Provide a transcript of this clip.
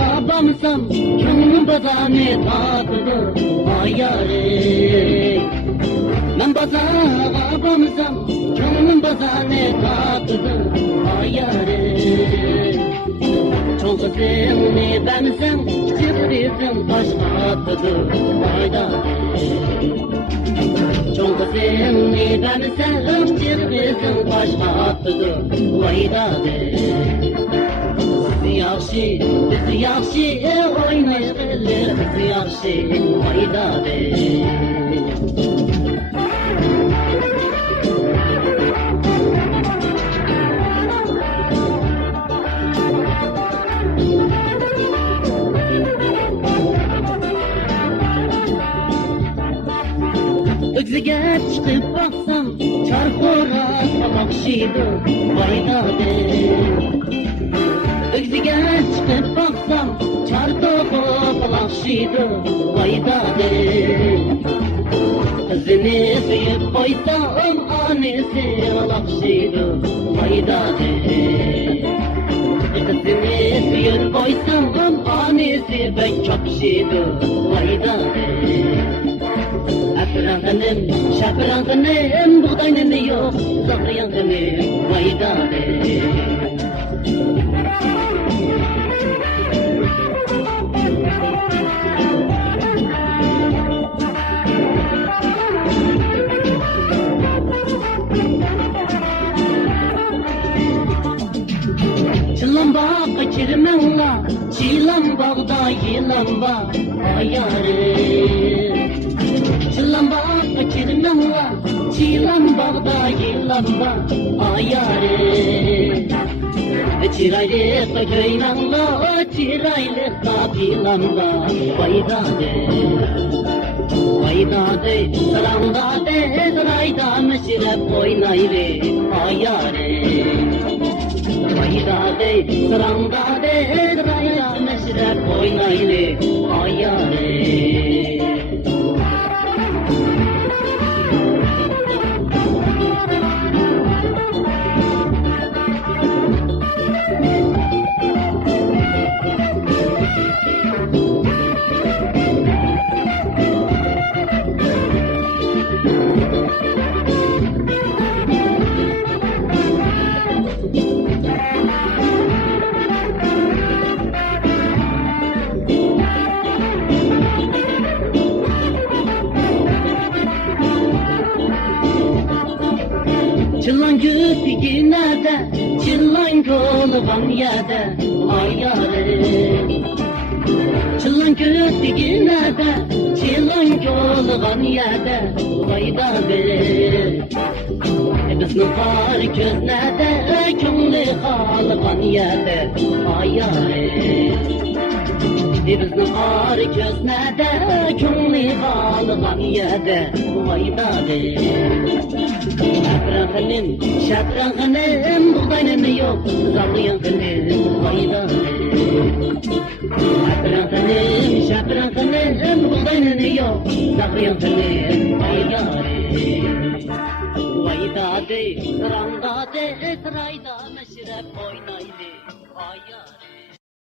Babamsam, könlüm bazane tatlı ayarı. Ben babamsam, könlüm bazane tatlı ayarı. Çok sevni bensen, cibrizim başkatıdır ayarı. Çok sevni bensen, cibrizim başkatıdır ayarı. Yaxşı, biz yaxşı oynayırlar, biz yaxşı oynadı. Özüge çıkıp baksam, çarxora bakşıydı, oynadı. Özüge çıkıp baksam, çartoğu bulaşıydı, oydadı. Kızını suyup koysam, annesi alakşıydı, oydadı. Kızını suyup koysam, annesi pek çapşıydı, oydadı. Şapırangınım, şapırangınım, buğdaynım yok, zahriyangınım, oydadı. Çılamba kaçırmanla, çilan bağda yılamba ayarı. Çılamba kaçırmanla, çilan bağda yılamba ayarı. Çiraylıkta köynanla, çiraylıkta pilanda faydadı. Faydadı, sarandadı, sarayda meşrep oynaylı ayarı. Faydadı, sarandadı, sarayda meşrep oynaylı ayarı. Çıllan güpigine de, çıllan koluğun yede ayarı. Çıllan güpigine de, çıllan koluğun yede faydalı. Bizim var gözne de, könlü halığun yede ayarı. Bizim var gözne de, könlü halığun yede faydalı. Şapırangınım, şapırangınım, buğdaynım yok, zahriyangınım, oynadı. Şapırangınım, şapırangınım, buğdaynım yok, zahriyangınım, oynadı. Oynadı, sırandadı, sırayda meşrep oynadı.